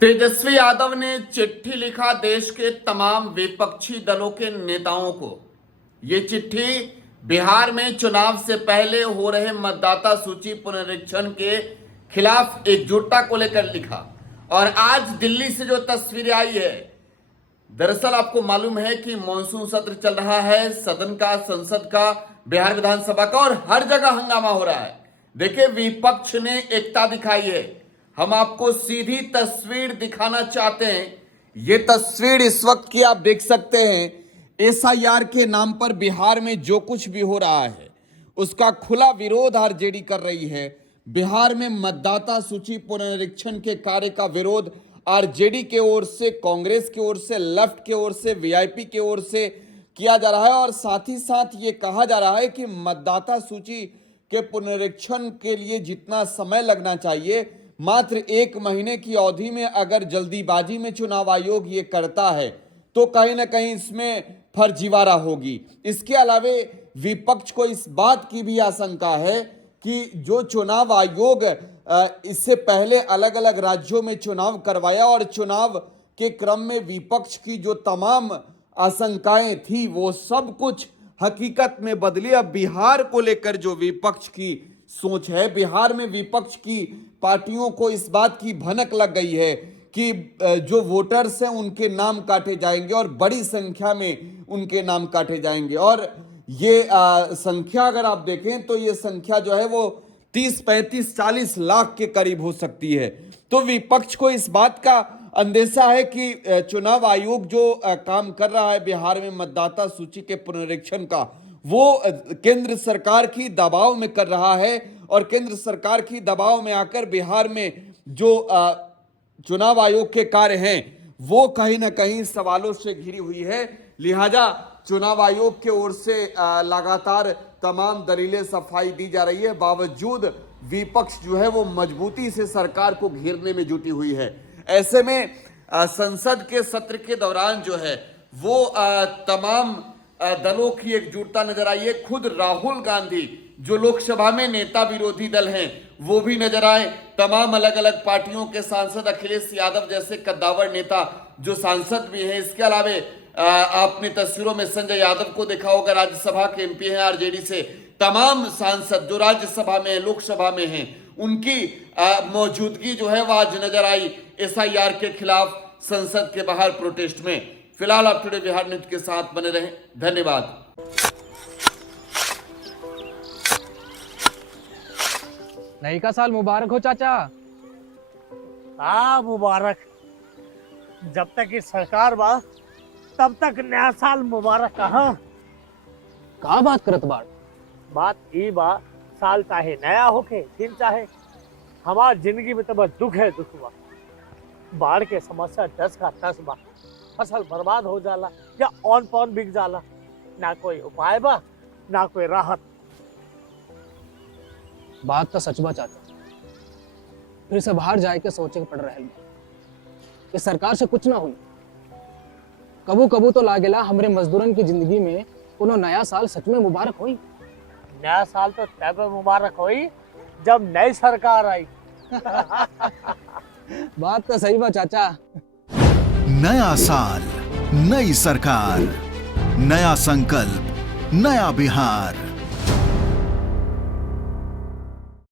तेजस्वी यादव ने चिट्ठी लिखा देश के तमाम विपक्षी दलों के नेताओं को। ये चिट्ठी बिहार में चुनाव से पहले हो रहे मतदाता सूची पुनरीक्षण के खिलाफ एकजुटता को लेकर लिखा। और आज दिल्ली से जो तस्वीरें आई है, दरअसल आपको मालूम है कि मॉनसून सत्र चल रहा है, सदन का, संसद का, बिहार विधानसभा का, और हर जगह हंगामा हो रहा है। देखिए, विपक्ष ने एकता दिखाई है। हम आपको सीधी तस्वीर दिखाना चाहते हैं। ये तस्वीर इस वक्त की आप देख सकते हैं। एसआईआर के नाम पर बिहार में जो कुछ भी हो रहा है उसका खुला विरोध आरजेडी कर रही है। बिहार में मतदाता सूची पुनरीक्षण के कार्य का विरोध आरजेडी के ओर से, कांग्रेस की ओर से, लेफ्ट की ओर से, वीआईपी की ओर से किया जा रहा है। और साथ ही साथ ये कहा जा रहा है कि मतदाता सूची के पुनरीक्षण के लिए जितना समय लगना चाहिए, मात्र 1 महीने की अवधि में अगर जल्दीबाजी में चुनाव आयोग ये करता है तो कहीं ना कहीं इसमें फर्जीवाड़ा होगी। इसके अलावे विपक्ष को इस बात की भी आशंका है कि जो चुनाव आयोग इससे पहले अलग अलग राज्यों में चुनाव करवाया और चुनाव के क्रम में विपक्ष की जो तमाम आशंकाएं थी वो सब कुछ हकीकत में बदली। अब बिहार को लेकर जो विपक्ष की सोच है, बिहार में विपक्ष की पार्टियों को इस बात की भनक लग गई है कि जो वोटर्स हैं उनके नाम काटे जाएंगे और बड़ी संख्या में उनके नाम काटे जाएंगे। और ये संख्या अगर आप देखें तो ये संख्या जो है वो 30, 35, 40 लाख के करीब हो सकती है। तो विपक्ष को इस बात का अंदेशा है कि चुनाव आयोग जो काम कर रहा है बिहार में मतदाता सूची के पुनरीक्षण का, वो केंद्र सरकार की दबाव में कर रहा है। और केंद्र सरकार की दबाव में आकर बिहार में जो चुनाव आयोग के कार्य हैं वो कहीं ना कहीं सवालों से घिरी हुई है। लिहाजा चुनाव आयोग की ओर से लगातार तमाम दलीलें सफाई दी जा रही है, बावजूद विपक्ष जो है वो मजबूती से सरकार को घेरने में जुटी हुई है। ऐसे में संसद के सत्र के दौरान जो है वो तमाम दलों की एकजुटता नजर आई है। खुद राहुल गांधी जो लोकसभा में नेता विरोधी दल हैं वो भी नजर आए। तमाम अलग अलग पार्टियों के सांसद, अखिलेश यादव जैसे कद्दावर नेता जो सांसद भी हैं। इसके अलावे आपने तस्वीरों में संजय यादव को देखा होगा, राज्यसभा के एमपी हैं आरजेडी से। तमाम सांसद जो राज्यसभा में, लोकसभा में हैं, उनकी मौजूदगी जो है वो आज नजर आई एसआईआर के खिलाफ संसद के बाहर प्रोटेस्ट में। फिलहाल आप टुडे बिहार न्यूज के साथ बने रहें। धन्यवाद। नई का साल मुबारक हो चाचा। हाँ, मुबारक। जब तक इस सरकार बा तब तक नया साल मुबारक। का बात करत बात ई बा, साल चाहे नया होके फिर चाहे हमार जिंदगी में तो बस दुख है, दुख बा। बाढ़ के समस्या 10 का 10 बा। फसल बर्बाद हो जाला या ऑन पॉन बिक जाला, ना कोई उपाय बा ना कोई राहत। बात तो सच बा चाचा, फिर से बाहर जाए के सोचे पड़ रहा है। इस सरकार से कुछ ना हुई। कबू कबू तो लागेला हमरे मजदूरन की जिंदगी में कोनो नया साल सच में मुबारक हुई। नया साल तो तब मुबारक हुई जब नई सरकार आई। बात तो सही बा चाचा। नया साल, नई सरकार, नया संकल्प, नया बिहार।